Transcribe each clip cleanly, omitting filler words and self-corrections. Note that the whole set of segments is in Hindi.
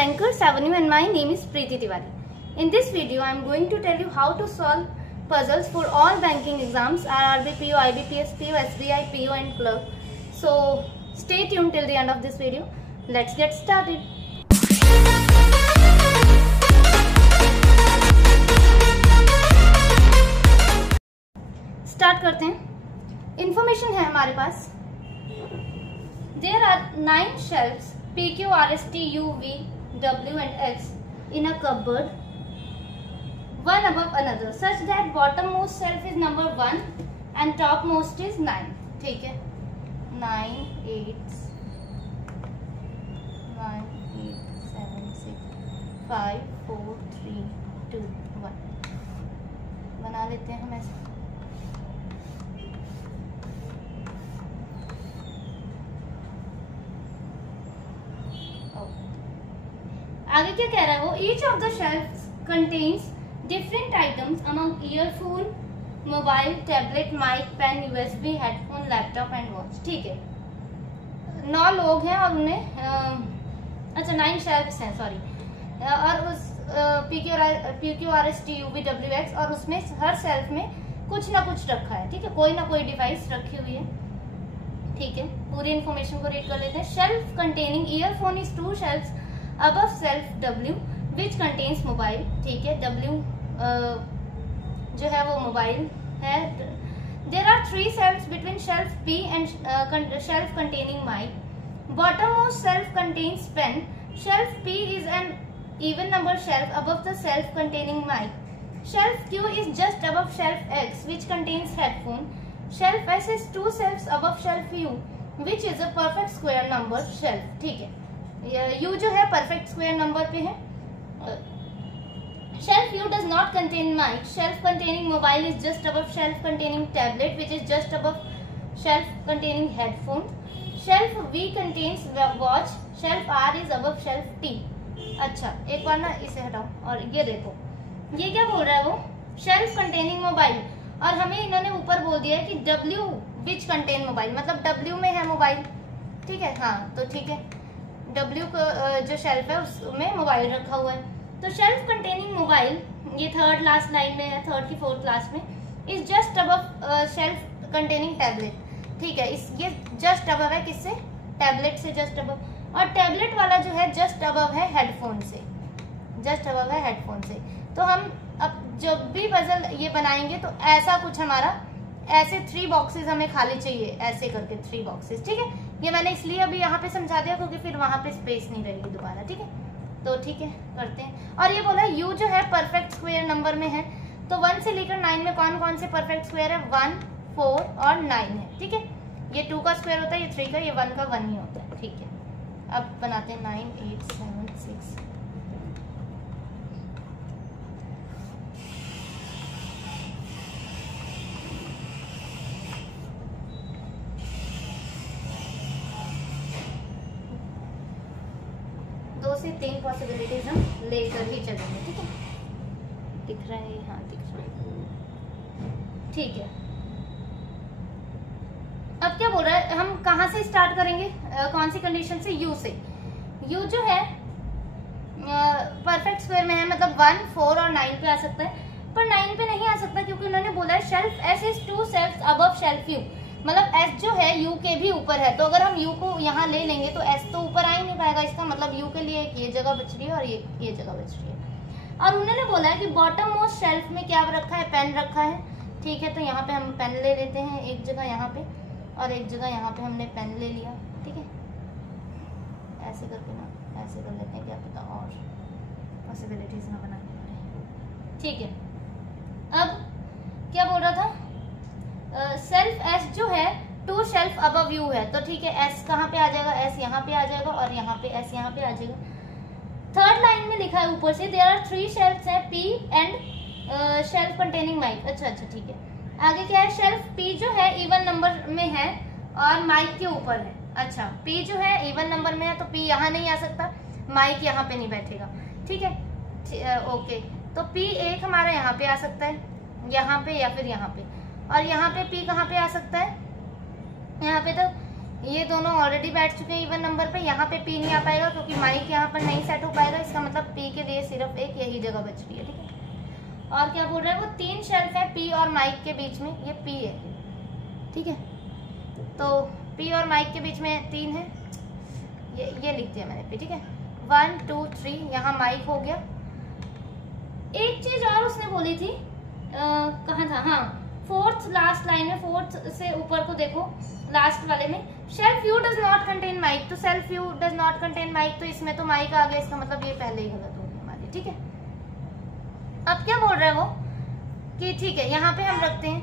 Bankers Avenue and my name is Preeti Tiwari. In this video, I am going to tell you how to solve puzzles for all banking exams, RRB, PO, IBPS, PO, SBI, PO and clerk. So stay tuned till the end of this video. Let's get started. Start करते हैं। इंफॉर्मेशन है हमारे पास। There are 9 shelves P, Q, R, S, T, U, V, W and X in a cupboard, one above another, such that bottommost shelf is number 1 and topmost is 9. ठीक है, 9, 8, 7, 6, 5, 4, 3, 2, 1 बना लेते हैं हम ऐसे। आगे क्या कह रहा है वो, each of the shelfs contains different items among earphone, mobile, tablet, mic, pen, USB, headphone, laptop and watch. ठीक है, 9 लोग हैं और उन्हें अच्छा 9 शेल्फ्स हैं, सॉरी, और उस PQRSTUVWX और उसमें हर शेल्फ में कुछ ना कुछ रखा है। ठीक है, कोई ना कोई डिवाइस रखी हुई है। ठीक है, पूरी इंफॉर्मेशन को रीड कर लेते हैं। Shelf containing earphone is 2 shelfs above shelf W which contains mobile। ठीक है, W जो है वो मोबाइल है। There are 3 shelves between shelf P and shelf containing mic। Bottommost shelf contains pen। Shelf P is an even number shelf above the shelf containing mic। Shelf Q is just above shelf X which contains headphone। Shelf S is 2 shelves above shelf U which is a perfect square number shelf। ठीक है, U जो है परफेक्ट स्क्वायर नंबर पे है। Shelf U does not contain mic। Shelf containing mobile is just above shelf containing tablet which is just above shelf containing headphone। Shelf V contains watch। Shelf R is above shelf T। अच्छा, एक बार ना इसे हटाओ और ये देखो, ये क्या बोल रहा है वो, शेल्फ containing मोबाइल, और हमें इन्होंने ऊपर बोल दिया है कि W which contain मोबाइल, मतलब W में है मोबाइल। ठीक है, हाँ तो ठीक है, W जो शेल्फ है उसमें मोबाइल रखा हुआ है। तो शेल्फ कंटेनिंग मोबाइल, ये थर्ड लास्ट लाइन में है, थर्ड की फोर्थ लास्ट में, is just above shelf containing tablet. ठीक है, इस ये जस्ट अबव है, किससे, टैबलेट से जस्ट अबव, और टैबलेट वाला जो है जस्ट अबव है हेडफोन से, जस्ट अबव है हेडफोन से। तो हम अब जब भी पजल ये बनाएंगे तो ऐसा कुछ हमारा, ऐसे 3 बॉक्सेस हमें खाली चाहिए, ऐसे करके 3 बॉक्सेस। ठीक है, ये मैंने इसलिए अभी यहाँ पे समझा दिया क्योंकि फिर वहां पे स्पेस नहीं रहेगी दोबारा। ठीक है, तो ठीक है करते हैं। और ये बोला U जो है परफेक्ट स्क्वायर नंबर में है, तो 1 से लेकर 9 में कौन कौन से परफेक्ट स्क्वायर है, 1, 4 और 9 है। ठीक है, ये 2 का स्क्वायर होता है, ये 3 का, ये 1 का 1 ही होता है। ठीक है, अब बनाते हैं 9, 8, 7, 6। से 3 पॉसिबिलिटीज हम लेकर ही चलेंगे। ठीक है, दिख रहा है, हाँ दिख रहा है। ठीक है, अब क्या बोल रहा है, हम कहाँ से स्टार्ट करेंगे, कौन सी कंडीशन से, U से। U जो है परफेक्ट स्क्वायर में है, मतलब 1, 4 और 9 पे आ सकता है, पर 9 पे नहीं आ सकता क्योंकि उन्होंने बोला है shelf S is 2 shelves above shelf U, मतलब S जो है U के भी ऊपर है। तो अगर हम U को यहाँ ले लेंगे तो S तो ऊपर आ ही नहीं पाएगा, इसका मतलब U के लिए ये जगह बच रही है और ये जगह बच रही है। और उन्होंने बोला है कि बॉटम मोस्ट शेल्फ में क्या रखा है, पेन रखा है। ठीक है, तो यहाँ पे हम पेन ले लेते हैं, एक जगह यहाँ पे और एक जगह यहाँ पे हमने पेन ले लिया। ठीक है, ऐसे करके ना, ऐसे कर लेते हैं, क्या पता और पॉसिबिलिटीज ना बनाने पड़े। ठीक है, अब क्या बोल रहा था, सेल्फ S जो है 2 शेल्फ अबव U है, तो ठीक है, S कहाँ पे आ जाएगा, S यहाँ पे आ जाएगा और यहाँ पे S यहाँ पे आ जाएगा। थर्ड लाइन में लिखा है ऊपर से, देयर आर 3 शेल्फ्स हैं P and shelf containing mic. अच्छा अच्छा ठीक है, आगे क्या है, शेल्फ P जो है इवन नंबर में है और माइक के ऊपर है। अच्छा, P जो है इवन नंबर में है तो P यहाँ नहीं आ सकता, माइक यहाँ पे नहीं बैठेगा। ठीक है, ओके, तो P एक हमारा यहाँ पे आ सकता है, यहाँ पे या फिर यहाँ पे, और यहाँ पे P कहाँ पे आ सकता है, यहाँ पे तो ये दोनों ऑलरेडी बैठ चुके हैं इवन नंबर पे। यहाँ पे पी नहीं आ पाएगा क्योंकि माइक यहाँ पर नहीं सेट हो पाएगा। इसका मतलब पी के लिए सिर्फ एक यही जगह बच रही है, ठीक है। और क्या बोल रहा है वो, 3 शेल्फ है पी और माइक के बीच में, ये पी है, ठीक है। तो पी और माइक के बीच में 3 है, ये लिख दिया मैंने पी, ठीक है। 1 2 3 यहाँ माइक हो गया। एक चीज और उसने बोली थी, कहाँ था, हाँ 4th लास्ट लाइन में, 4th से ऊपर को देखो लास्ट वाले में, shelf you does not contain mic. तो self U does not contain mic, तो इसमें तो माइक आ गया, इसका मतलब ये पहले ही गलत हो गई हमारी, ठीक है। अब क्या बोल रहा है वो कि ठीक है यहाँ पे हम रखते हैं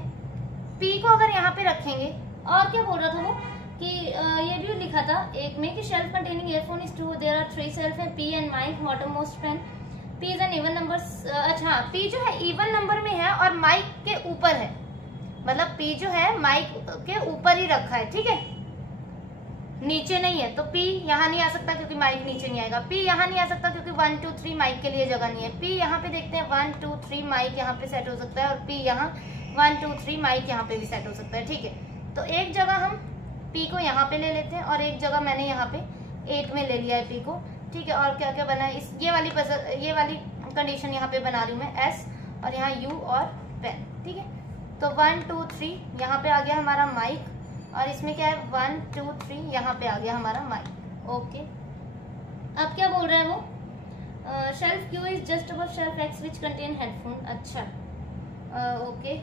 पी को, अगर यहाँ पे रखेंगे। और क्या बोल रहा था वो कि ये भी लिखा था एक में कि shelf containing earphone is 2, there are 3 shelf है, P and mic, bottom most pen, P is an even number. अच्छा, पी जो है इवन नंबर में है और माइक के ऊपर है, मतलब पी जो है माइक के ऊपर ही रखा है, ठीक है, नीचे नहीं है। तो पी यहाँ नहीं आ सकता क्योंकि माइक नीचे नहीं आएगा। पी यहाँ नहीं आ सकता क्योंकि 1 2 3 माइक के लिए जगह नहीं है। पी यहाँ पे देखते हैं 1 2 3 माइक यहाँ पे सेट हो सकता है, और पी यहाँ 1 2 3 माइक यहाँ पे भी सेट हो सकता है, ठीक है। तो एक जगह हम पी को यहाँ पे ले लेते हैं और एक जगह मैंने यहाँ पे 8 में ले लिया है पी को, ठीक है। और क्या क्या बना है, इस ये वाली कंडीशन यहाँ पे बना रही हूँ मैं, एस और यहाँ यू और पेन, ठीक है। तो 1 2 3 यहाँ पे आ गया हमारा माइक, और इसमें क्या है 1 2 3 यहाँ पे आ गया हमारा माइक, ओके। अब क्या बोल रहा है वो, shelf Q is just above shelf X which contain headphone. अच्छा, okay.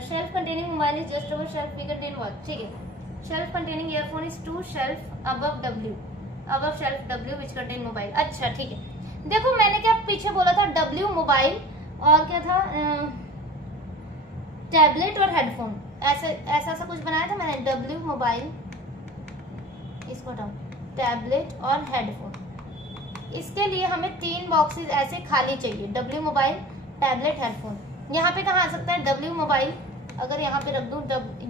Shelf containing mobile is just above shelf V contain watch, ठीक है। Shelf containing earphone is 2 shelf above W, above shelf W which contain mobile. अच्छा, ठीक है। देखो मैंने क्या पीछे बोला था, डब्ल्यू मोबाइल और क्या था, टैबलेट और हेडफोन, ऐसा कुछ बनाया था मैंने। डब्ल्यू मोबाइल, इसको हटाओ, टैबलेट और हेडफोन। इसके लिए हमें 3 बॉक्सेस ऐसे खाली चाहिए, डब्ल्यू मोबाइल, टैबलेट, हेडफोन। यहाँ पे कहाँ आ सकता है डब्ल्यू मोबाइल, अगर यहाँ पे रख दूं,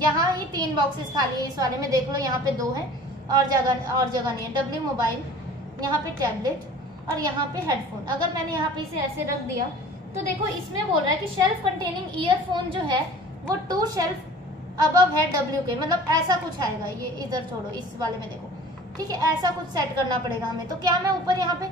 यहाँ ही 3 बॉक्सेस खाली है इस वाले में, देख लो यहाँ पे 2 है और जगह नहीं है। डब्ल्यू मोबाइल, यहाँ पे टैबलेट और यहाँ पे हेडफोन। अगर मैंने यहाँ पे इसे ऐसे रख दिया तो देखो इसमें बोल रहा है कि शेल्फ कंटेनिंग ईयरफोन जो है वो 2 शेल्फ अबव है डब्ल्यू के, मतलब ऐसा कुछ आएगा। ये इधर छोड़ो, इस वाले में देखो, ठीक है। ऐसा कुछ सेट करना पड़ेगा हमें। तो क्या मैं ऊपर यहाँ पे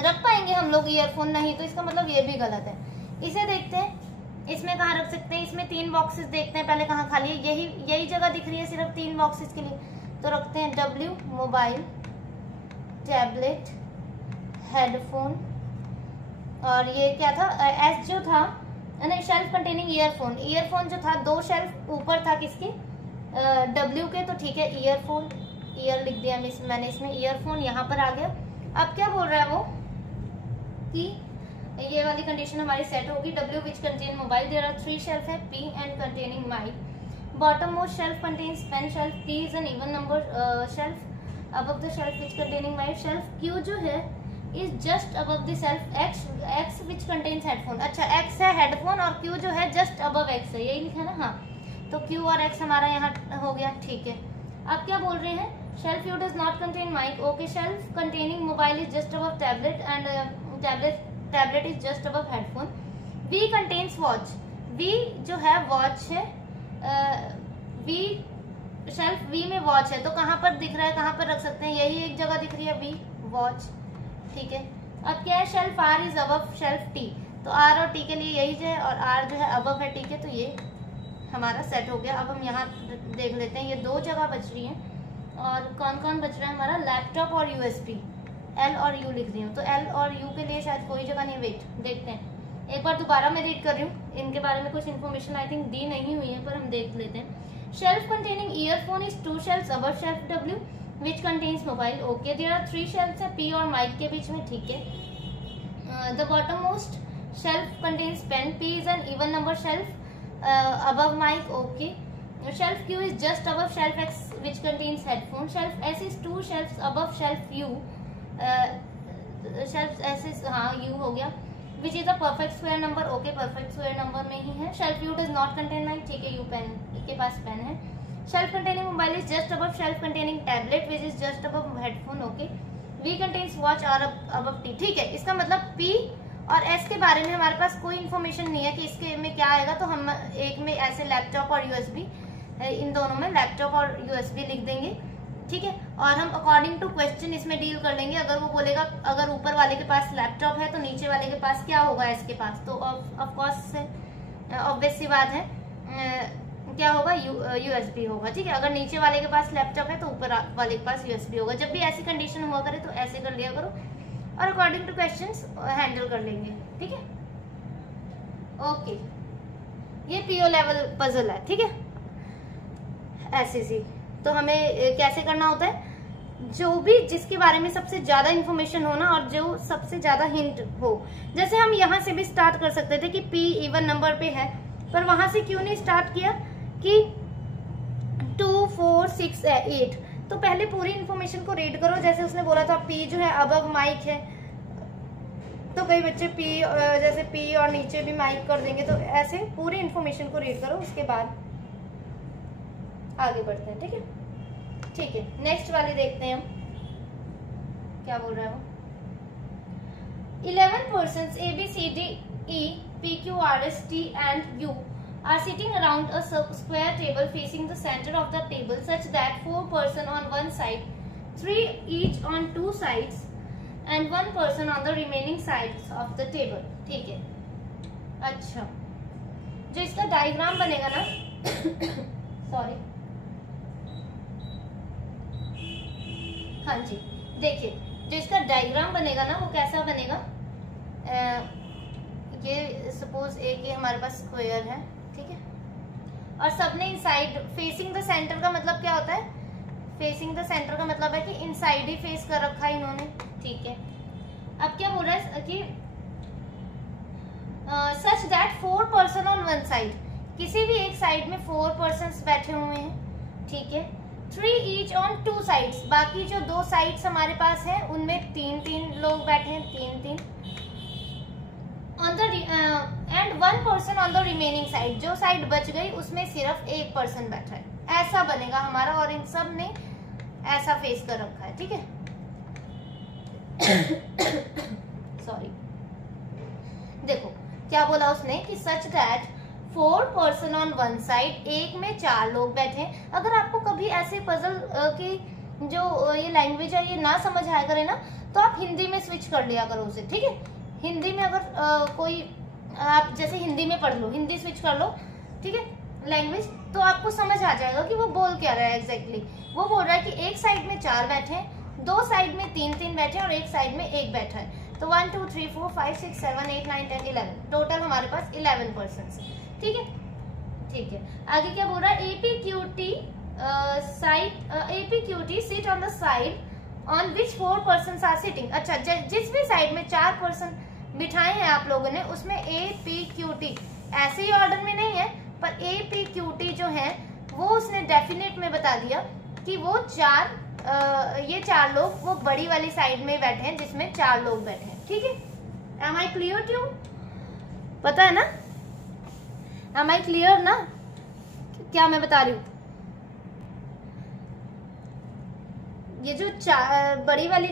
रख पाएंगे हम लोग ईयरफोन? नहीं, तो इसका मतलब ये भी गलत है। इसे देखते हैं, इसमें कहाँ रख सकते हैं। इसमें 3 बॉक्सेस देखते हैं पहले कहाँ खाली है। यही जगह दिख रही है सिर्फ 3 बॉक्सेस के लिए। तो रखते हैं डब्ल्यू मोबाइल, टैबलेट, हेडफोन, और ये क्या था, एस जो था, नहीं, शेल्फ कंटेनिंग ईयरफोन। ईयरफोन जो था 2 शेल्फ ऊपर था किसके, डब्ल्यू के, तो ठीक है। ईयरफोन, ईयर लिख दिया मैंने इसमें, ईयरफोन यहाँ पर आ गया। अब क्या बोल रहा है वो कि ये वाली कंडीशन हमारी सेट होगी। W which contain mobile, there are 3 shelf है, P and containing mic, bottom most shelf contains pen shelf, P is an even number shelf above the shelf which containing mic, shelf Q जो है is just above the self X which contains headphone. अच्छा, एक्स है हेडफोन और क्यू जो है जस्ट अबव एक्स है, यही लिखा है ना, हाँ। तो क्यू और एक्स हमारा यहाँ हो गया, ठीक है। अब क्या बोल रहे हैं, shelf you does not contain mic, okay. Shelf containing mobile is just above tablet and tablet is just above headphone. V contains watch, V जो है वॉच है, वी शेल्फ वी में वॉच है, तो कहाँ पर दिख रहा है, कहाँ पर रख सकते हैं, यही एक जगह दिख रही है, वी वॉच, ठीक है। अब क्या है, shelf R is above shelf T, तो आर और टी के लिए यही है, और आर जो है अबव है, ठीक है। तो ये हमारा सेट हो गया। अब हम यहाँ देख लेते हैं, ये 2 जगह बच रही हैं, और कौन कौन बच रहा है हमारा, लैपटॉप और यूएसबी। एल और यू लिख रही हूँ, तो एल और यू के लिए शायद कोई जगह नहीं, वेट देखते हैं एक बार दोबारा मैं रीड कर रही हूँ। इनके बारे में कुछ इन्फॉर्मेशन आई थिंक दी नहीं हुई है, पर हम देख लेते हैं। Shelf containing earphone is 2 shelfs above shelf W which contains mobile, okay. There are 3 shelfs है, पी और माइक के बीच में, ठीक है। The bottom most shelf contains pen, P is an even number shelf above mic, okay. Shelf Q is just above shelf X which contains headphone, shelf S is 2 shelfs above shelf U, shelf S is, हाँ यू हो गया, विच is a perfect square number, okay, perfect square number में ही है। Shelf you does not contain mike, ठीक है, यू पेन के पास पेन है। Shelf containing mobile is just above shelf containing tablet which is just above headphone, okay. V contains watch और अबव टी, ठीक है। इसका मतलब पी और एस के बारे में हमारे पास कोई इन्फॉर्मेशन नहीं है कि इसके में क्या आएगा, तो हम एक में ऐसे लैपटॉप और यूएसबी इन दोनों में लैपटॉप और यूएसबी लिख देंगे, ठीक है। और हम अकॉर्डिंग टू क्वेश्चन इसमें डील कर लेंगे। अगर वो बोलेगा अगर ऊपर वाले के पास लैपटॉप है तो नीचे वाले के पास क्या होगा, इसके पास, तो ऑफ कोर्स ऑब्वियस सी बात है क्या होगा, यूएसबी होगा, ठीक है। अगर नीचे वाले के पास लैपटॉप है तो ऊपर वाले के पास यूएसबी होगा। जब भी ऐसी कंडीशन हुआ करे तो ऐसे कर लिया करो और अकॉर्डिंग टू क्वेश्चंस हैंडल कर लेंगे, ठीक है। ओके, ये पीओ लेवल पजल है, ठीक है। एससीसी तो हमें कैसे करना होता है, जो भी जिसके बारे में सबसे ज्यादा इंफॉर्मेशन हो ना और जो सबसे ज्यादा हिंट हो। जैसे हम यहाँ से भी स्टार्ट कर सकते थे कि पी इवन नंबर पे है, पर वहां से क्यों नहीं स्टार्ट किया कि 2, 4, 6, 8। तो पहले पूरी इंफॉर्मेशन को रीड करो। जैसे उसने बोला था पी जो है अबव माइक है, तो कई बच्चे पी जैसे पी और नीचे भी माइक कर देंगे। तो ऐसे पूरी इंफॉर्मेशन को रीड करो, उसके बाद आगे बढ़ते हैं, ठीक है। ठीक है, नेक्स्ट वाली देखते हैं हम क्या बोल रहा है वो। 11 persons A, B, C, D, E, P, Q, R, S, T and U are sitting around a square table facing the center of the table such that 4 persons on one side, 3 each on 2 sides and 1 person on the remaining sides of the table, ठीक है। अच्छा, जो इसका डायग्राम बनेगा ना सॉरी, हाँ जी, देखिए जो इसका डायग्राम बनेगा ना वो कैसा बनेगा। ये सपोज एक ये हमारे पास स्क्वायर है, ठीक है, और सबने इनसाइड फेसिंग द सेंटर का मतलब क्या होता है, फेसिंग द सेंटर का मतलब है कि इनसाइड ही फेस कर रखा है इन्होंने, ठीक है। अब क्या बोल रहा है कि such that 4 person on one side, किसी भी एक साइड में 4 पर्सन्स बैठे हुए हैं, ठीक है। 3 ईच ऑन 2 साइड्स, बाकी जो 2 साइड्स हमारे पास हैं उनमें 3 लोग बैठे हैं, 3 on the end 1 person on the remaining side, जो साइड बच गई उसमें सिर्फ 1 पर्सन बैठा है। ऐसा बनेगा हमारा, और इन सब ने ऐसा फेस कर रखा है, ठीक है। सॉरी, देखो क्या बोला उसने कि such that 4 person on one side, एक में 4 लोग बैठे हैं। अगर आपको कभी ऐसे पजल की जो ये लैंग्वेज है ये ना समझ आया करे ना, तो आप हिंदी में स्विच कर लिया करो उसे, ठीक है। हिंदी में अगर कोई आप जैसे हिंदी में पढ़ लो, हिंदी स्विच कर लो, ठीक है, लैंग्वेज, तो आपको समझ आ जाएगा कि वो बोल क्या रहा है एग्जैक्टली। वो बोल रहा है कि एक साइड में 4 बैठे हैं, 2 साइड में 3 बैठे हैं और एक साइड में 1 बैठा है। तो 1, 2, 3, 4, 5, 6, 7, 8, 9, 10, 11, टोटल हमारे पास 11 पर्सन, ठीक है। ठीक है, आगे क्या बोल रहा है, APQT sit on the side on which 4 person are sitting. अच्छा, जिस भी साइड में 4 पर्सन बिठाए हैं आप लोगों ने, उसमें APQT ऐसे ही ऑर्डर में नहीं है, पर APQT जो है वो उसने डेफिनेट में बता दिया कि वो ये 4 लोग वो बड़ी वाली साइड में बैठे हैं जिसमें 4 लोग बैठे हैं, ठीक है। Am I clear to you, पता है ना, एम आई क्लियर ना क्या मैं बता रही हूँ। ये जो बड़ी वाली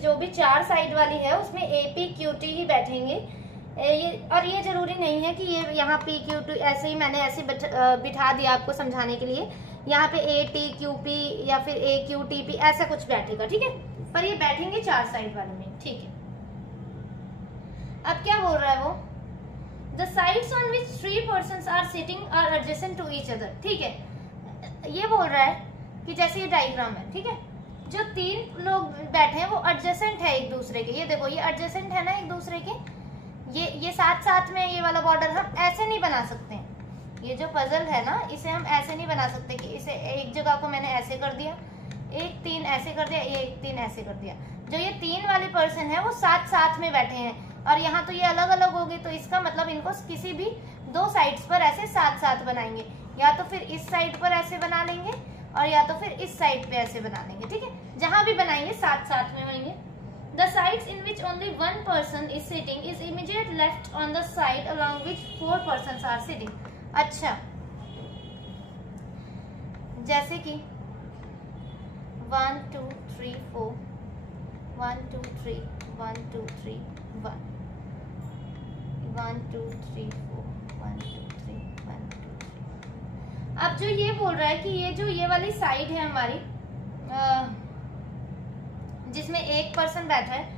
जो भी 4 साइड वाली है उसमें APQT ही बैठेंगे। और ये जरूरी नहीं है कि ये यहाँ PQT ऐसे ही मैंने ऐसे बिठा दिया आपको समझाने के लिए, यहाँ पे ATQP या फिर AQTP ऐसा कुछ बैठेगा, ठीक है, पर ये बैठेंगे 4 साइड वाले में, ठीक है। अब क्या बोल रहा है वो, the sides on which 3 persons are sitting are adjacent to each other, ठीक है। ये बोल रहा है कि जैसे ये डायग्राम है, ठीक है, जो 3 लोग बैठे हैं वो एडजेसेंट है एक दूसरे के। ये देखो, ये एडजेसेंट है ना एक दूसरे के, ये साथ में ये वाला बॉर्डर हम ऐसे नहीं बना सकते हैं। ये जो पजल है ना, इसे हम ऐसे नहीं बना सकते कि इसे एक जगह को मैंने ऐसे कर दिया, 1, 3 ऐसे कर दिया, 1, 3 ऐसे कर दिया। जो ये 3 वाले पर्सन है वो साथ में बैठे हैं और यहाँ तो ये अलग अलग हो गए, तो इसका मतलब इनको किसी भी 2 साइड्स पर ऐसे साथ बनाएंगे, या तो फिर इस साइड पर ऐसे बना लेंगे और या तो फिर इस साइड पे ऐसे बना लेंगे, ठीक है। जहां भी बनाएंगे साथ में होंगे। The sides in which only 1 person is sitting is immediate left on the side along which 4 persons are sitting. अच्छा, जैसे कि 1, 2, 3, 4, 1, 2, 3, 1, 2, 3, 1, 1, 2, 3, 4, 1, 2, 3, 1, 2, 3. अब जो ये बोल रहा है कि ये वाली साइड है हमारी, जिसमें एक पर्सन बैठा है,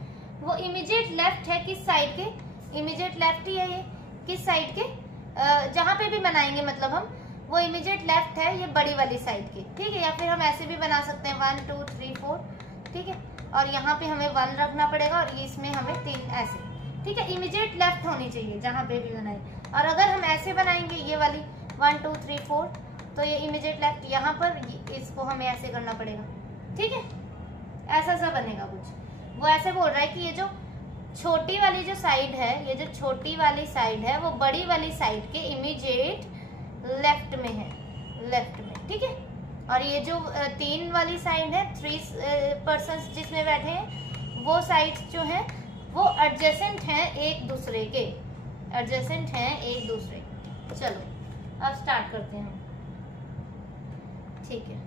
वो इमीडिएट लेफ्ट है किस साइड के? इमीडिएट लेफ्ट ही है ये किस साइड के? जहां पे भी बनाएंगे मतलब हम, वो इमीडिएट लेफ्ट है ये बड़ी वाली साइड के, ठीक है। या फिर हम ऐसे भी बना सकते हैं 1 2 3 4, ठीक है। और यहाँ पे हमें 1 रखना पड़ेगा और इसमें हमें 3 ऐसे, ठीक है। इमीडिएट लेफ्ट होनी चाहिए जहां पे भी बनाए। और अगर हम ऐसे बनाएंगे ये वाली 1 2 3 4, तो ये इमीडिएट लेफ्ट यहाँ पर, इसको हमें ऐसे करना पड़ेगा, ठीक है। ऐसा सा बनेगा कुछ। वो ऐसे बोल रहा है कि ये जो छोटी वाली जो साइड है, ये जो छोटी वाली साइड है वो बड़ी वाली साइड के इमीडिएट लेफ्ट में है, लेफ्ट में, ठीक है। और ये जो 3 वाली साइड है, 3 पर्सन्स जिसमें बैठे हैं, वो साइड्स जो है वो एडजेसेंट हैं एक दूसरे के, एडजेसेंट हैं एक दूसरे के। चलो अब स्टार्ट करते हैं, ठीक है।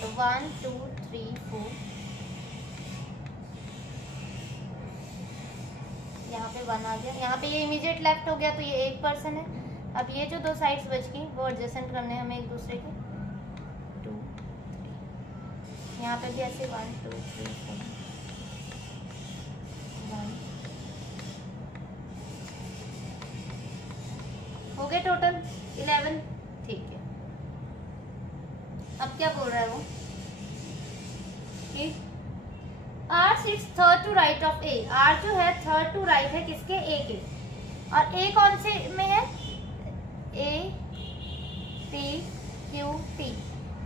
तो 1 2 3 4, यहाँ पे 1 आ गया, यहाँ पे ये इमीडिएट लेफ्ट हो गया, तो ये एक पर्सन है। अब ये जो 2 साइड्स बच गई वो एडजेसेंट करने हैं हमें एक दूसरे के, 2 3, यहाँ पे भी ऐसे 1 2 3 4 1 हो गए टोटल 11, ठीक है। अब क्या बोल रहा है वो कि R sits third to right of A। R जो है थर्ड टू राइट है किसके? A के। और A कौन से में है? A P Q T।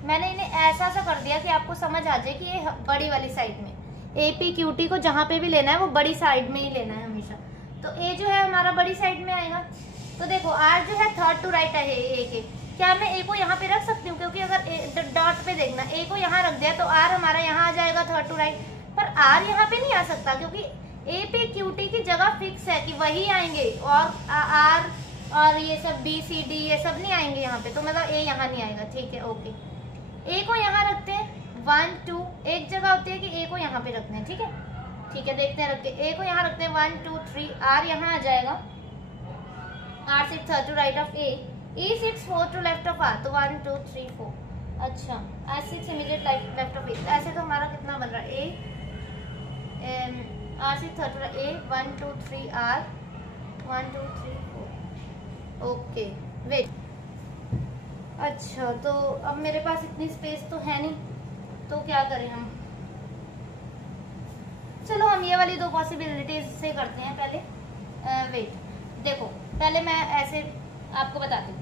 मैंने इन्हें ऐसा सा कर दिया कि आपको समझ आ जाए कि ये बड़ी वाली साइड में, A P Q T को जहां पे भी लेना है वो बड़ी साइड में ही लेना है हमेशा। तो A जो है हमारा बड़ी साइड में आएगा। तो देखो R जो है थर्ड टू राइट है A के, क्या मैं A को यहाँ पे रख सकती हूँ? क्योंकि अगर डॉट पे देखना, A को यहाँ रख दिया तो R हमारा यहाँ आ जाएगा थर्ड टू राइट, पर R यहाँ पे नहीं आ सकता क्योंकि A पे QT की जगह फिक्स है कि वही आएंगे, और R और ये सब B C D ये सब नहीं आएंगे यहाँ पे, तो मतलब A यहाँ नहीं आएगा, ठीक है, ओके। A को यहाँ रखते हैं 1 2, एक जगह होती है कि A को यहाँ पे रखते हैं, ठीक है, ठीक है, देखते हैं रख के। A को यहाँ रखते हैं 1 2 3, R यहाँ आ जाएगा, R sits third to right of A, E sits fourth to left of R, तो 1 2 3 4। अच्छा, S sits immediate left of A, तो ऐसे तो हमारा कितना बन रहा है? R sits third to A, 1 2 3 R, 1 2 3 4, okay, wait. अच्छा, तो अब मेरे पास इतनी स्पेस तो है नहीं, तो क्या करें हम? चलो हम ये वाली 2 पॉसिबिलिटीज से करते हैं पहले। वेट, देखो पहले मैं ऐसे आपको बताती हूँ।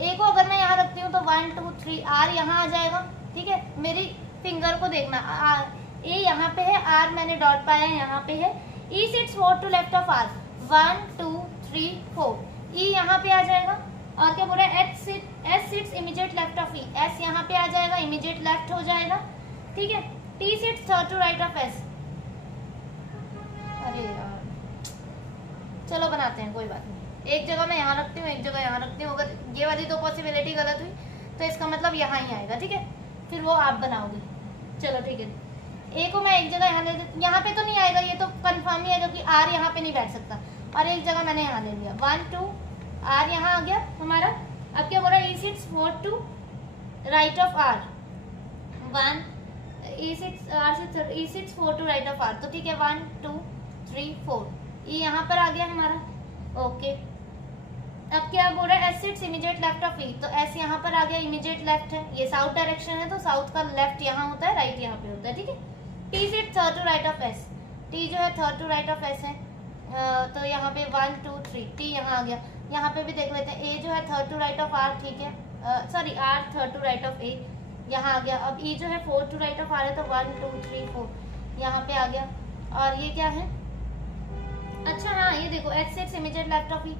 A को अगर मैं यहाँ रखती हूँ तो 1 2 3 R यहाँ आ जाएगा, ठीक है। मेरी फिंगर को देखना, A यहाँ पे है, R मैंने डॉट पाया है यहाँ पे है। E sits fourth to left of R, 1 2 3 4, E यहाँ पे आ जाएगा। और क्या बोल रहा है? S sits immediate left of E, S यहाँ पे आ जाएगा, इमीडिएट लेफ्ट हो जाएगा, ठीक है। T sits third to right of S, अरे यार चलो बनाते हैं, कोई बात नहीं। एक जगह मैं यहाँ रखती हूँ, एक जगह यहाँ रखती हूँ। अगर ये वाली 2 पॉसिबिलिटी गलत हुई तो इसका मतलब यहाँ ही आएगा, ठीक है, फिर वो आप बनाओगे। चलो ठीक है, A को मैं एक जगह यहाँ ले लेती, यहाँ पे तो नहीं आएगा, ये तो कंफर्म ही है क्योंकि R यहाँ पे नहीं बैठ सकता। और एक जगह मैंने यहाँ ले लिया, 1 2 R यहाँ आ गया हमारा। अब क्या बोल रहा है? E sits fourth to right of R, 1 E sits fourth to right of R, तो ठीक है, 1 2 3 4, E यहाँ पर आ गया हमारा, ओके। अब क्या बोल रहा है? S sits immediate left of E, तो S यहाँ पर आ गया, इमीडिएट लेफ्ट है, ये साउथ डायरेक्शन है तो साउथ का लेफ्ट यहाँ होता है, राइट यहाँ पे होता है, ठीक है। T sits third to right of S, T जो है third to right of S है, तो यहाँ पे 1 2 3 T यहाँ आ गया। यहाँ पे भी देख लेते हैं, A जो है third to right of R, ठीक है, sorry R third to right of A यहाँ आ गया। अब E जो है fourth to right of R है, तो 1 2 3 4 यहाँ पे आ गया। और ये क्या है? अच्छा हाँ, ये देखो S sits immediate left of E,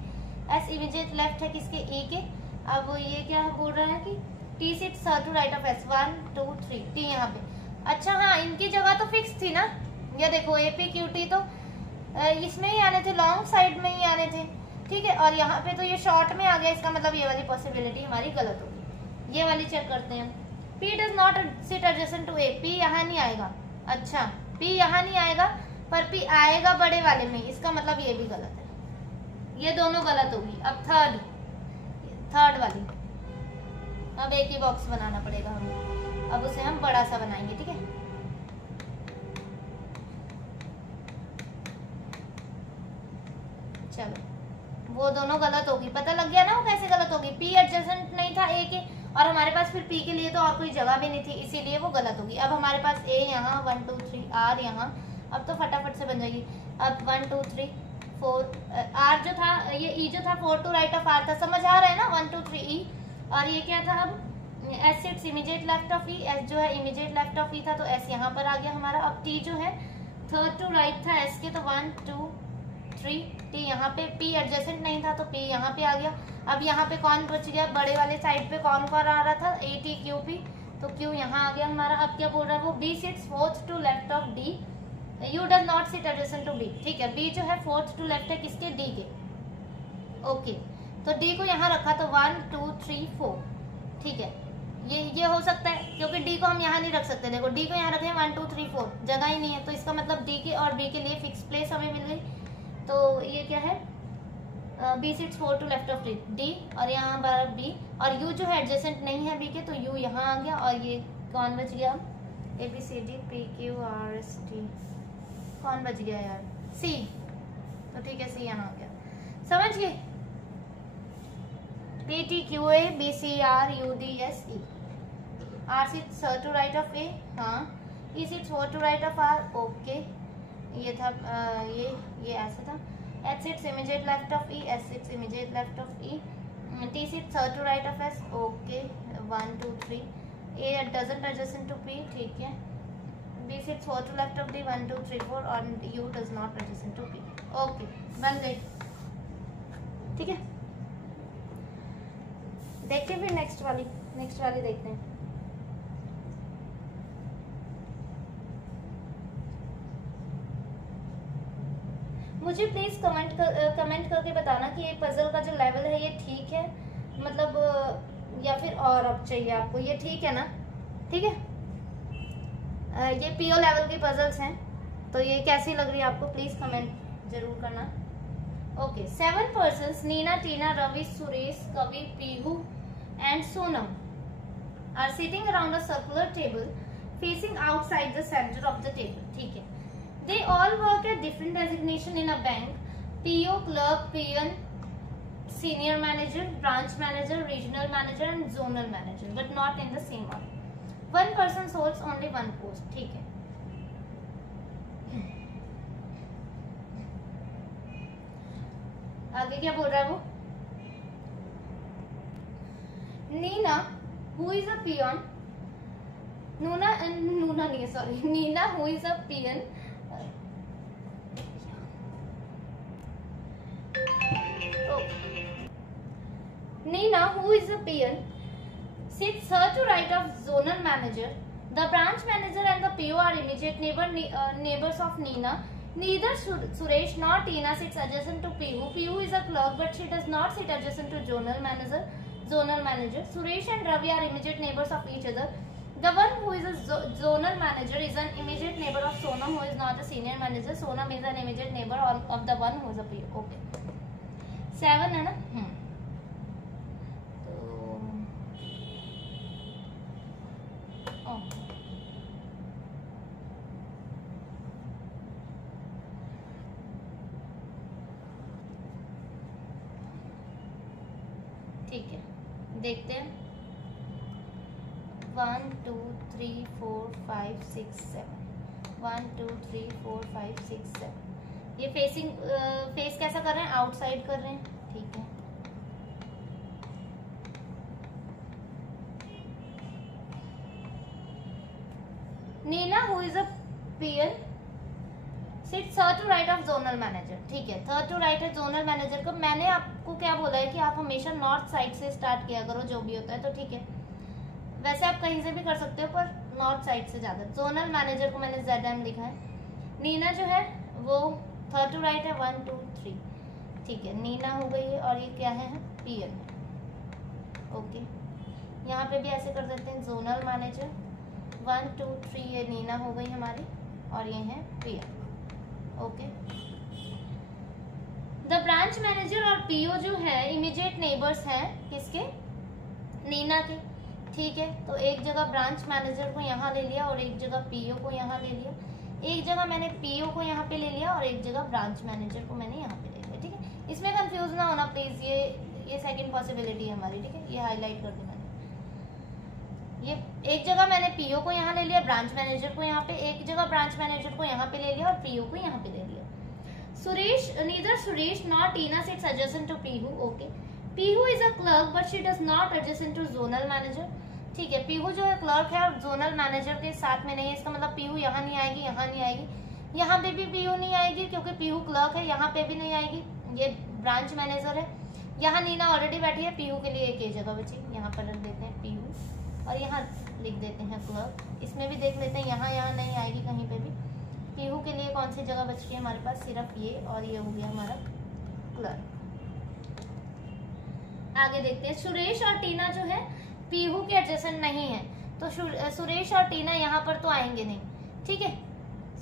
S immediate left है किसके? A के। अब ये क्या बोल रहा है कि T sits third to right of S, 1 2 3 T यहाँ पे। अच्छा हाँ, इनकी जगह तो फिक्स थी ना, ये देखो AP QT तो इसमें ही आने थे, लॉन्ग साइड में ही आने थे, ठीक है। और यहाँ पे तो ये शॉर्ट में आ गया, इसका मतलब ये वाली पॉसिबिलिटी हमारी गलत होगी। ये वाली चेक करते हैं। P does not sit adjacent to A, P यहाँ नहीं आएगा। अच्छा, P यहाँ नहीं आएगा पर P आएगा बड़े वाले में, इसका मतलब ये भी गलत है, ये दोनों गलत होगी। अब थर्ड वाली, अब एक ही बॉक्स बनाना पड़ेगा हमें, अब उसे हम बड़ा सा बनाएंगे, ठीक है। चलो, वो दोनों गलत होगी, पता लग गया ना वो कैसे गलत होगी। P एडजेसेंट नहीं था A के, और हमारे पास फिर P के लिए तो और कोई जगह भी नहीं थी, इसीलिए वो गलत होगी। अब हमारे पास A यहाँ, 1 2 3, R यहाँ, अब तो फटाफट से बन जाएगी। अब 1 2 3 4, R जो था, ये E जो था 4 to right of R था, समझ आ रहा है ना, 1 2 3 E। और ये क्या था, अब S sits immediate left of E, S जो है इमीडिएट लेफ्ट ऑफ E था, तो S यहाँ पर आ गया हमारा। अब T जो है थर्ड टू राइट था S के, तो 1 2 3 T यहाँ पे। P एडजेसेंट नहीं था तो P यहाँ पे आ गया। अब यहाँ पे कौन बच गया, बड़े वाले साइड पे कौन कौन आ रहा था, A T Q P, तो Q यहाँ आ गया हमारा। अब क्या बोल रहा है वो, B sits fourth to left of D, U does not sit adjacent to B, ठीक है। B जो है फोर्थ टू लेफ्ट है किसके, D के, ओके। तो D को यहाँ रखा, तो 1 2 3 4, ठीक है। ये हो सकता है क्योंकि D को हम यहाँ नहीं रख सकते, देखो D को यहाँ रखे 1 2 3 4, जगह ही नहीं है, तो इसका मतलब D के और B के लिए फिक्स प्लेस हमें मिल गई। तो ये क्या है, B sits 4 to left of D, और यहाँ पर B, और U जो है एडजेसेंट नहीं है B के, तो U यहाँ आ गया। और ये कौन बच गया, A B C D P Q R S T, कौन बच गया यार, C, तो ठीक है C यहाँ आ गया, समझ गए। P T Q A B C R U D S E, R sits to right of A, हाँ, E sits 4 to right of R, okay. ये था ये ऐसा था। H sits immediate left of E, S sits immediate left of E, T sits third to right of S, okay. 1 2 3, A doesn't adjacent to P, ठीक है। B sits fourth to left of D, 1 2 3 4, और U does not adjacent to P, okay, बन गई, ठीक है। देखते हैं फिर नेक्स्ट वाली देखते हैं। मुझे प्लीज कमेंट करके बताना कि ये पजल का जो लेवल है ये ठीक है, मतलब या फिर और अब चाहिए आपको, ये ठीक है ना, ठीक है। ये पीओ लेवल की पजल्स हैं, तो ये कैसी लग रही है आपको, प्लीज कमेंट जरूर करना। Okay, 7 persons, Neena, Tina, Ravi, Suresh, Kavi, Pihu and Sonam are sitting around a circular table facing outside the centre of the table, ठीक है। They all work at different designation in a bank, PO, clerk, peon, senior manager, branch manager, regional manager and zonal manager, but not in the same order. One person holds only one post, ठीक है। आगे क्या बोल रहा है वो, Neena who is a peon, Neena नहीं है, sorry, Neena who is a peon, Nina, who is a peon, sits her to right of zonal manager. The branch manager and the PO are immediate neighbors of Nina. Neither Suresh nor Tina sits adjacent to PU. PU is a clerk, but she does not sit adjacent to zonal manager. Suresh and Ravi are immediate neighbors of each other. The one who is a zonal manager is an immediate neighbor of Sonam, who is not a senior manager. Sonam is an immediate neighbor of the one who is a PO. Okay. 7 है ना, ठीक है, देखते हैं। 1 2 3 4 5 6 7, 1 2 3 4 5 6 7। ये फेस कैसा कर रहे हैं, आउटसाइड कर रहे हैं, ठीक है। Neena who is a peon sits third to right of zonal manager, ठीक है। थर्ड टू राइट है जोनल मैनेजर को। मैंने आपको क्या बोला है कि आप हमेशा नॉर्थ साइड से स्टार्ट किया करो जो भी होता है, तो ठीक है। वैसे आप कहीं से भी कर सकते हो पर नॉर्थ साइड से ज्यादा। जोनल मैनेजर को मैंने ZM लिखा है। नीना जो है वो थर्ड टू राइट है 1 2 3, ठीक है। नीना हो गई है और ये क्या है पीएन है, ओके। यहाँ पे भी ऐसे कर देते हैं जोनल मैनेजर 1 2 3, ये नीना हो गई हमारी और ये है PN, okay. The branch manager और पीओ जो है इमीडिएट नेबर्स हैं किसके, नीना के, ठीक है। तो एक जगह ब्रांच मैनेजर को यहाँ ले लिया और एक जगह पीओ को यहाँ ले लिया, एक जगह मैंने पीओ को यहाँ पे ले लिया और एक जगह ब्रांच मैनेजर को मैंने यहाँ पे ले लिया, ठीक है। इसमें कंफ्यूज ना होना प्लीज, ये सेकंड पॉसिबिलिटी है हमारी, ठीक है। ये हाईलाइट कर दी मैंने, ये एक जगह मैंने पीओ को यहाँ ले लिया, ब्रांच मैनेजर को यहाँ पे, एक जगह ब्रांच मैनेजर को यहाँ पे ले लिया और पीओ को यहाँ पे ले लिया। Suresh, neither Suresh nor Tina sits adjacent to Pihu, okay. Pihu is a clerk but she does not adjacent to zonal manager, ठीक है। पीहू जो है क्लर्क है और जोनल मैनेजर के साथ में नहीं है, इसका मतलब पीहू यहाँ नहीं आएगी, यहाँ नहीं आएगी, यहाँ पे भी पीहू नहीं आएगी क्योंकि पीहू क्लर्क है, यहाँ पे भी नहीं आएगी, ये ब्रांच मैनेजर है। यहाँ नीना ऑलरेडी बैठी है, पीहू के लिए एक ही जगह बची, यहाँ पर रख देते हैं पीहू और यहाँ लिख देते हैं क्लर्क। इसमें भी देख लेते हैं, यहाँ नहीं आएगी कहीं पे भी। पीहू के लिए कौन सी जगह बच गई हमारे पास, सिर्फ ये और ये हो गया हमारा क्लर्क। आगे देखते हैं, सुरेश और टीना जो है पीहू के एडजेसेंट नहीं है, तो सुरेश और टीना यहाँ पर तो आएंगे नहीं, ठीक है।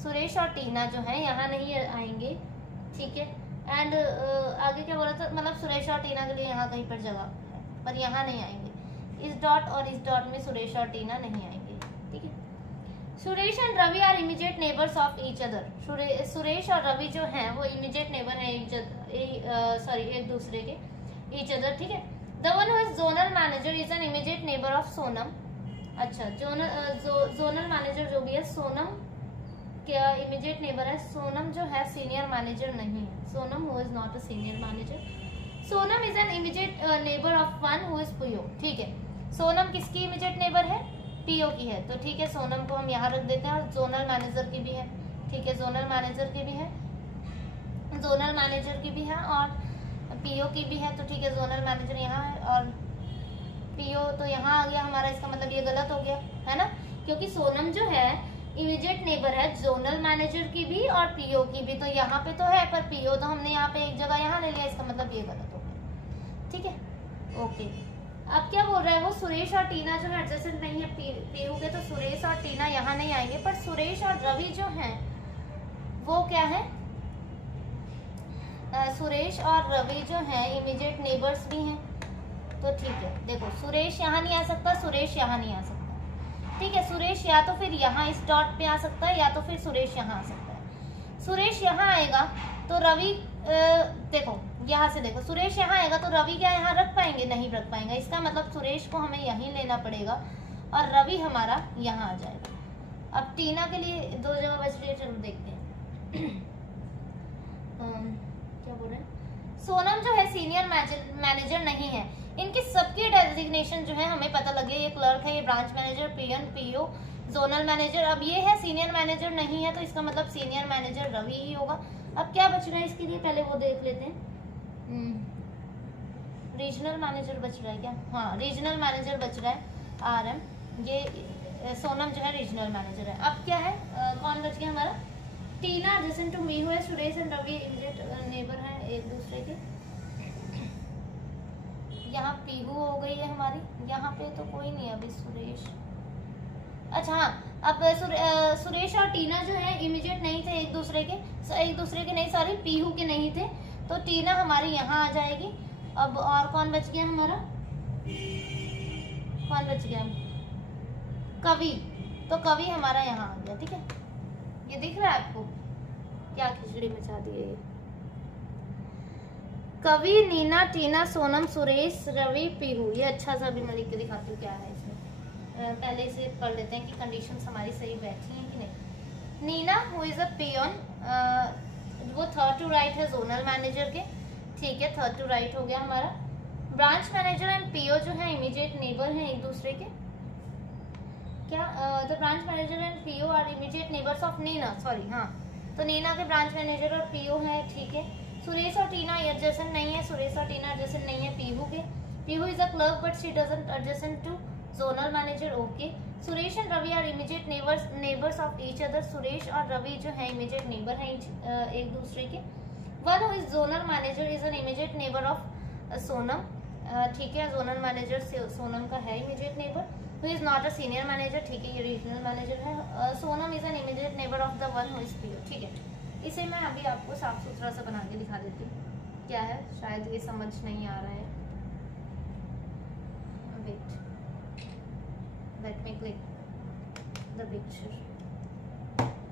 सुरेश और टीना जो है यहाँ नहीं आएंगे, ठीक है। एंड आगे क्या बोला था, मतलब सुरेश और टीना के लिए यहाँ कहीं पर जगह है पर यहाँ नहीं आएंगे, इस डॉट और इस डॉट में सुरेश और टीना नहीं आएंगे, ठीक है। Suresh and Ravi are immediate neighbours of each other, Suresh और रवि जो हैं वो इमीडिएट नेबर हैं एक दूसरे के, ईच अदर, ठीक है। The one who is zonal manager is an immediate neighbor of Sonam, अच्छा जोनल मैनेजर जो भी है सोनम क्या इमीडिएट नेबर है, सोनम जो है सीनियर मैनेजर नहीं है, Sonam who is not a senior manager. Sonam is an immediate neighbour of one who is PO, ठीक है। सोनम किसकी इमीडिएट नेबर है, पीओ की है, तो ठीक है सोनम को हम यहाँ रख देते हैं और जोनल मैनेजर की भी है, ठीक है। जोनल मैनेजर की भी है, जोनल मैनेजर की भी है और पीओ की भी है, तो ठीक है। जोनल मैनेजर यहाँ है और पीओ तो यहाँ आ गया हमारा, इसका मतलब ये गलत हो गया है ना, क्योंकि सोनम जो है इमीडिएट नेबर है जोनल मैनेजर की भी और पीओ की भी, तो यहाँ पे तो है पर पीओ तो हमने यहाँ पे एक जगह यहाँ ले लिया, इसका मतलब ये गलत हो गया, ठीक है, ओके। अब क्या बोल रहा है वो, सुरेश और टीना जो है एडजेसेंट नहीं है पीहू के, तो सुरेश और टीना यहाँ नहीं आएंगे, पर सुरेश और रवि जो है वो क्या है, सुरेश और रवि जो है इमीडिएट नेबर्स भी हैं, तो ठीक है। देखो सुरेश यहाँ नहीं आ सकता, सुरेश यहाँ नहीं आ सकता, ठीक है। सुरेश या तो फिर यहाँ इस डॉट पे आ सकता है या तो फिर सुरेश यहाँ आ सकता है। सुरेश यहाँ आएगा तो रवि देखो यहाँ से देखो, सुरेश यहाँ आएगा तो रवि क्या यहाँ रख पाएंगे, नहीं रख पाएंगे, इसका मतलब सुरेश को हमें यहीं लेना पड़ेगा और रवि हमारा यहाँ आ जाएगा। अब टीना के लिए दो जगह बच रही है, चलो देखते हैं। क्या बोल रहे हैं, सोनम जो है सीनियर मैनेजर नहीं है, इनके सबके डेजिग्नेशन जो है हमें पता लगे, ये क्लर्क है, ये branch manager, PN, PO, zonal manager. अब ये है सीनियर मैनेजर नहीं है, तो इसका मतलब सीनियर मैनेजर रवि ही होगा। अब क्या बच रहा है इसके लिए, पहले वो देख लेते हैं। रीजनल मैनेजर बच रहा है क्या, हाँ रीजनल मैनेजर बच रहा है आरएम, ये सोनम जो है रीजनल मैनेजर है। अब क्या है, कौन बच गया हमारा, टीना एडजेसेंट टू मी हुए, Suresh and Ravi immediate neighbour हैं एक दूसरे के। यहाँ पीहू हो गई है हमारी, यहाँ पे तो कोई नहीं है अभी सुरेश, अच्छा हाँ। अब सुरेश और टीना जो है इमीडिएट नहीं थे एक दूसरे के नहीं, सॉरी पीहू के नहीं थे, तो टीना हमारी यहाँ आ जाएगी। अब और कौन बच गया हमारा, कौन बच गया, कवि, तो कवि हमारा यहाँ आ गया, ठीक है। ये दिख रहा है आपको, क्या खिचड़ी मचा दी है ये। कवि, नीना, टीना, सोनम, सुरेश, रवि, पीहू, ये अच्छा सा भी मैं लिख के दिखाती हूँ क्या है इसमें। पहले इसे पढ़ लेते हैं कि कंडीशंस हमारी सही बैठी हैं कि नहीं। Neena who is a peon, वो थर्ड टू राइट है जोनल मैनेजर के, ठीक है, थर्ड टू राइट हो गया हमारा। ब्रांच मैनेजर एंड पीओ जो है इमीडिएट नेबर हैं एक दूसरे के, क्या the branch manager and PO are immediate neighbours of Neena, sorry हाँ, तो नीना के ब्रांच मैनेजर और पीओ है, ठीक है। सुरेश और टीना एडजेसेंट नहीं है, सुरेश और टीना एडजेसेंट नहीं है पीहू के, Pihu is a clerk but she doesn't adjacent to zonal manager, okay. Suresh and Ravi are immediate neighbours of each other. Suresh और रवि जो है इमीडिएट नेबर हैं एक दूसरे के। One who is zonal manager is an immediate neighbour of Sonam. ठीक है, जोनल मैनेजर सोनम का है immediate neighbour. Who is not a senior manager, ठीक है, ये रीजनल मैनेजर है। Sonam is an immediate neighbour of the one who is PO. ठीक है, इसे मैं अभी आपको साफ सुथरा सा बना के दिखा देती हूँ। क्या है, शायद ये समझ नहीं आ रहा है। Wait, let me click the picture.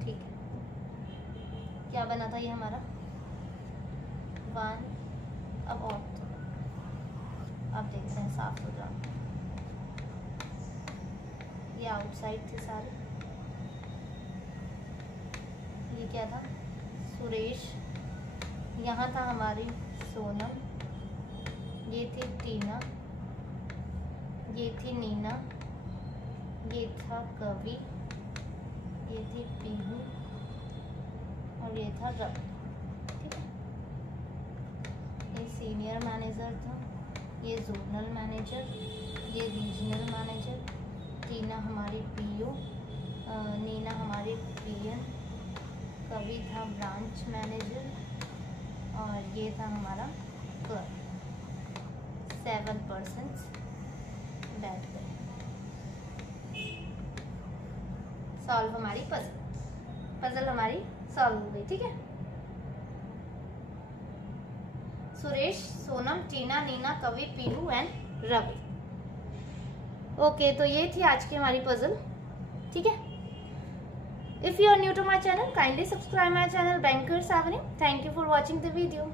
ठीक है, क्या बना था ये हमारा वन। अब और अब देखते हैं साफ सुथरा। ये आउटसाइड थे सारे। ये क्या था, सुरेश, यहाँ था हमारी सोनम, ये थी टीना, ये थी नीना, ये था कवि, ये थी पीहू और ये था रवि। ठीक है, ये सीनियर मैनेजर था, ये जोनल मैनेजर, ये रीजनल मैनेजर, टीना हमारी पीओ, नीना हमारी पीएन, कवि था ब्रांच मैनेजर और ये था हमारा क्लर्क। 7 पर्सन्स बैठ गए। सॉल्व हमारी पजल हमारी सॉल्व हो गई। ठीक है, सुरेश, सोनम, टीना, नीना, कवि, पीहू एंड रवि। ओके, तो ये थी आज की हमारी पजल। ठीक है, if you are new to my channel, kindly subscribe my channel Bankers Avenue. Thank you for watching the video.